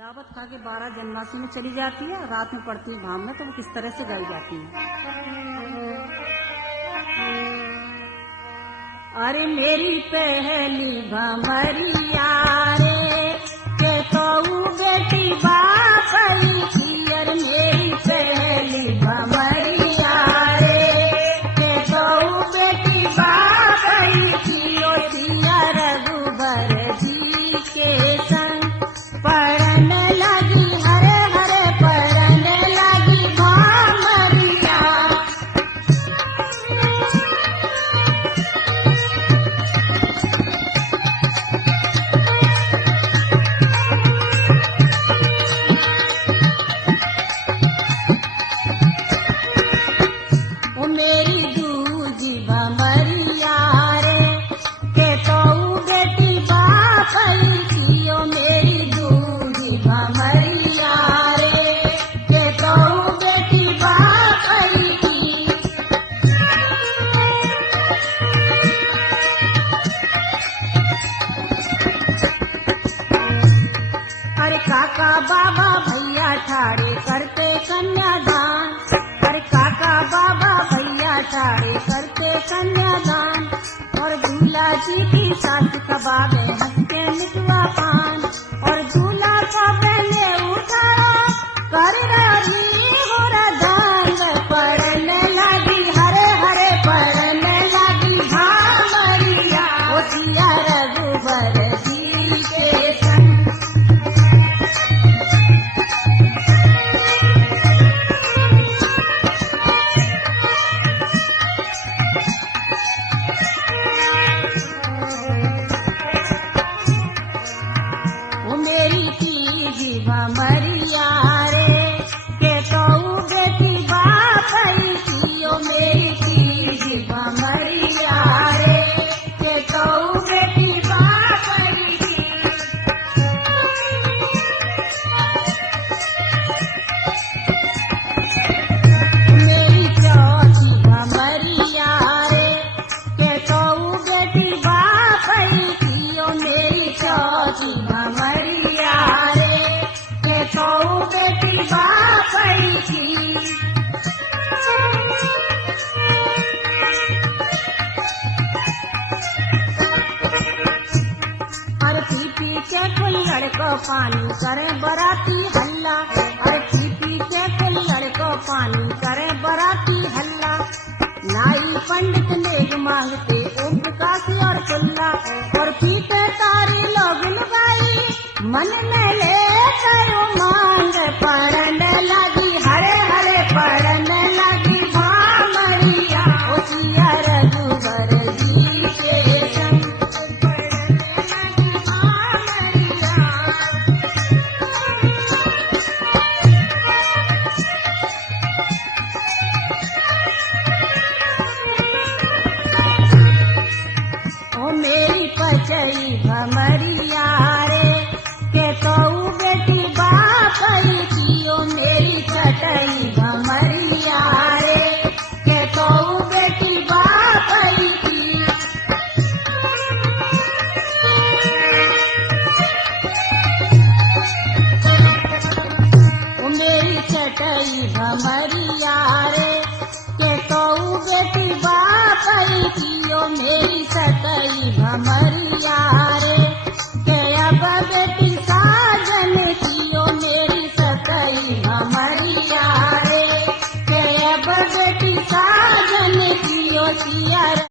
दावत खा के 12 जनवासी में चली जाती है, रात में पड़ती है भाम में, तो वो किस तरह से गाई जाती है। अरे मेरी पहली भमरिया रे के तो बेटी बापई की, अरे मेरी पहली भमरिया रे के तो बेटी बापई की, ओ सिया रघुबर जी के संग पढ़न लगी, हरे हरे पढ़न लगी भामरिया। ओ मेरी दूजी भमरिया रे के तो बेटी बापई की, ओ मेरी दूजी भमरिया रे के तो बेटी बापई की। अरे काका बाबा भैया ठाड़े करते कन्यादान, अरे काका बाबा भैया ठाड़े करते कन्यादान, और दूल्हा जी की सास कबाबे हंसते निकवा पान, और दूल्हा का पहले उठाओ कर रही हो रदान, पढ़ने लगी हरे हरे पढ़ने लगी भामरिया, ओ सिया रघुबर जी के संग। ओ मेरी तीजी भमरिया रे के तो बेटी बापई की, ओ मेरी तीजी भमरिया रे के तो बेटी बापई की। मेरी चौथी भमरिया रे के तो बेटी बापई की, ओ मेरी चौथी भमरिया रे के तो बेटी बापई की। अरे पी पी के कुल्हड़ को पानी करे बराती हल्ला, अरे पी पी के कुल्हड़ को पानी करे बराती हल्ला, नाई पंडित नेग मांगते ओम प्रकाश और खुल्ला, और पीते तारी लोग लुगाई मन में ले करो मांग, पढ़ने लगी हरे हरे पढ़ने लगी भामरिया, ओ सिया रघुबर जी के संग पढ़ने लगी भामरिया। ओ मेरी पचई भमरिया रे के तो बेटी बापई की, ओ मेरी छटई भमरिया रे के तो बेटी बापई की। ओ मेरी छटई भमरिया रे के तो बेटी बापई की, ओ मेरी छटई भमरिया रे के अब बेटी साजन की, ओ मेरी छटई भमरिया रे के अब बेटी साजन की, ओ सिया